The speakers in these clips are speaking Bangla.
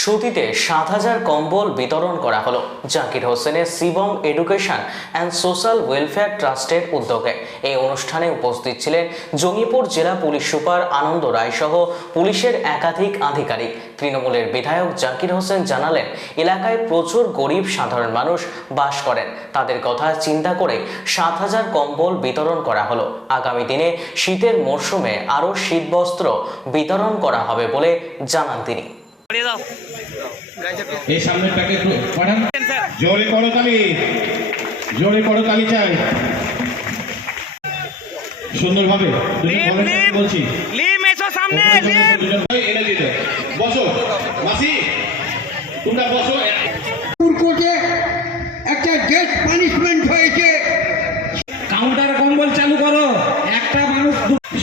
সুতিতে সাত হাজার কম্বল বিতরণ করা হলো। জাকির হোসেনের Shivam education and social welfare ট্রাস্টের উদ্যোগে এই অনুষ্ঠানে উপস্থিত ছিলেন জঙ্গিপুর জেলা পুলিশ সুপার আনন্দ রায় সহ পুলিশের একাধিক আধিকারিক। তৃণমূলের বিধায়ক জাকির হোসেন জানালেন, এলাকায় প্রচুর গরিব সাধারণ মানুষ বাস করেন। তাদের কথা চিন্তা করে সাত হাজার কম্বল বিতরণ করা হলো। আগামী দিনে শীতের মরশুমে আরও শীতবস্ত্র বিতরণ করা হবে বলে জানান তিনি। দিয়ে দাও এই সামনের প্যাকেট পাঠান। জোরে করতালি জোরে করতালি চাই। সুন্দরভাবে। বলছি। লিম এসো সামনে লিম। বসো। মাসি তোমরা বসো। কোর্টে একটা ডেথ পানিশমেন্ট হয়েছে। কাউন্টার কম্বল চালু করো। একটা মানুষ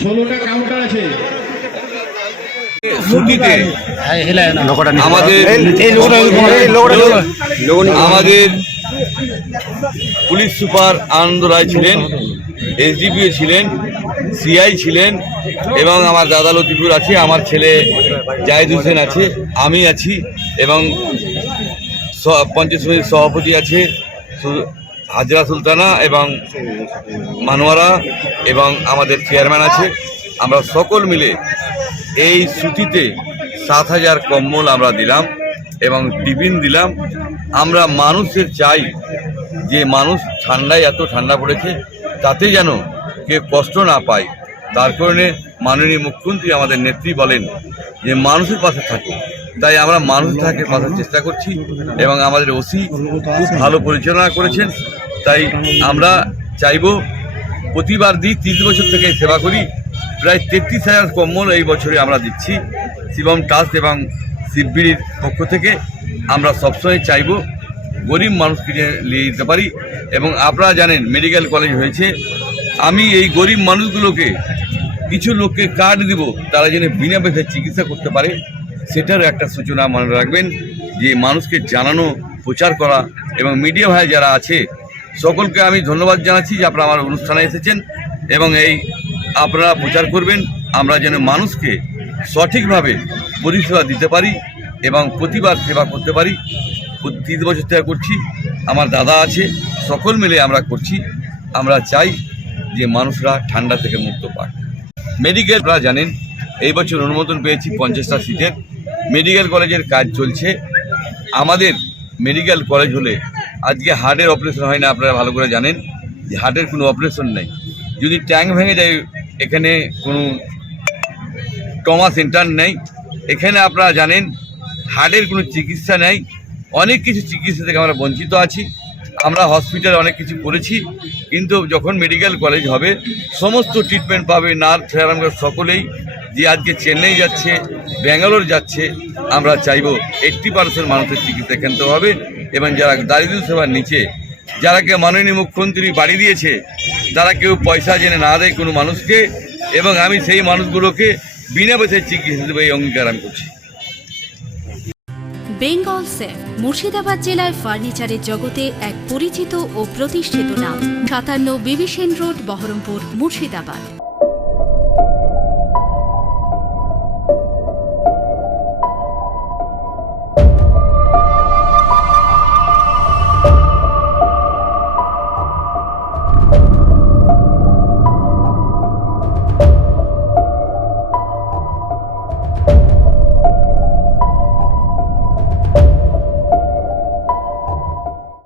ষোলোটা কাউন্টার আছে। ছুটিতে আমাদের আমাদের পুলিশ সুপার আনন্দ রায় ছিলেন এসডিপিও ছিলেন সিআই ছিলেন এবং আমার দাদা লতিফুর আছে আমার ছেলে জাহিদ হোসেন আছে আমি আছি এবং পঞ্চায়েত সমিতির সভাপতি আছে হাজরা সুলতানা এবং মানোয়ারা এবং আমাদের চেয়ারম্যান আছে। আমরা সকল মিলে এই ছুটিতে সাত হাজার কম্বল আমরা দিলাম এবং টিফিন দিলাম। আমরা মানুষের চাই যে মানুষ ঠান্ডায় এত ঠান্ডা পড়েছে তাতে যেন কে কষ্ট না পায়। তার কারণে মাননীয় মুখ্যমন্ত্রী আমাদের নেত্রী বলেন যে, মানুষের পাশে থাকো তাই আমরা মানুষ থাকে পাশে চেষ্টা করছি এবং আমাদের ওসি খুব ভালো পরিচালনা করেছেন। তাই আমরা চাইব প্রতিবার দিই তিরিশ বছর থেকে সেবা করি। প্রায় তেত্রিশ হাজার কম্বল এই বছরে আমরা দিচ্ছি। শিবম ট্রাস্ট এবং শিববিড়ির পক্ষ থেকে আমরা সবসময় চাইব গরিব মানুষকে নিয়ে যেতে পারি এবং আপনারা জানেন মেডিকেল কলেজ হয়েছে। আমি এই গরিব মানুষগুলোকে কিছু লোককে কার্ড দিব, তারা যেন বিনা পয়সায় চিকিৎসা করতে পারে, সেটারও একটা সূচনা মনে রাখবেন যে মানুষকে জানানো, প্রচার করা এবং মিডিয়া ভাই যারা আছে, সকলকে আমি ধন্যবাদ জানাচ্ছি যে আপনারা আমার অনুষ্ঠানে এসেছেন এবং এই আপনারা প্রচার করবেন, আমরা যেন মানুষকে সঠিকভাবে পরিষেবা দিতে পারি এবং প্রতিবার সেবা করতে পারি। তিরিশ বছর থেকে করছি, আমার দাদা আছে, সকল মিলে আমরা করছি। আমরা চাই যে মানুষরা ঠান্ডা থেকে মুক্ত পাক। মেডিকেল আপনারা জানেন, এই বছর অনুমোদন পেয়েছি পঞ্চাশটা সিটের। মেডিকেল কলেজের কাজ চলছে। আমাদের মেডিকেল কলেজ হলে আজকে হার্টের অপারেশন হয় না, আপনারা ভালো করে জানেন। যে হার্টের কোনো অপারেশন নেই। যদি ট্যাঙ্ক ভেঙে যায় এখানে কোনো ট্রমা সেন্টার নেই। এখানে আপনারা জানেন হার্টের কোনো চিকিৎসা নেই। অনেক কিছু চিকিৎসা থেকে আমরা বঞ্চিত আছি। আমরা হসপিটালে অনেক কিছু করেছি, কিন্তু যখন মেডিকেল কলেজ হবে, সমস্ত ট্রিটমেন্ট পাবে নার্স ফেরামরা সকলেই। যে আজকে চেন্নাই যাচ্ছে, ব্যাঙ্গালোর যাচ্ছে, আমরা চাইব এইট্টি পার্সেন্ট মানুষের চিকিৎসা থেকে হবে। এবং যারা দারিদ্র সেবার নিচে যারা কেউ মাননীয় মুখ্যমন্ত্রী বাড়ি দিয়েছে তারা কেউ পয়সা জেনে না দেয় কোনো মানুষকে, এবং আমি সেই মানুষগুলোকে বিনা পয়সায় চিকিৎসা দেবো এই অঙ্গীকার আমি করছি। বেঙ্গল সেফ, মুর্শিদাবাদ জেলায় ফার্নিচারের জগতে এক পরিচিত ও প্রতিষ্ঠিত নাম। সাতান্ন বিবিসেন রোড, বহরমপুর, মুর্শিদাবাদ।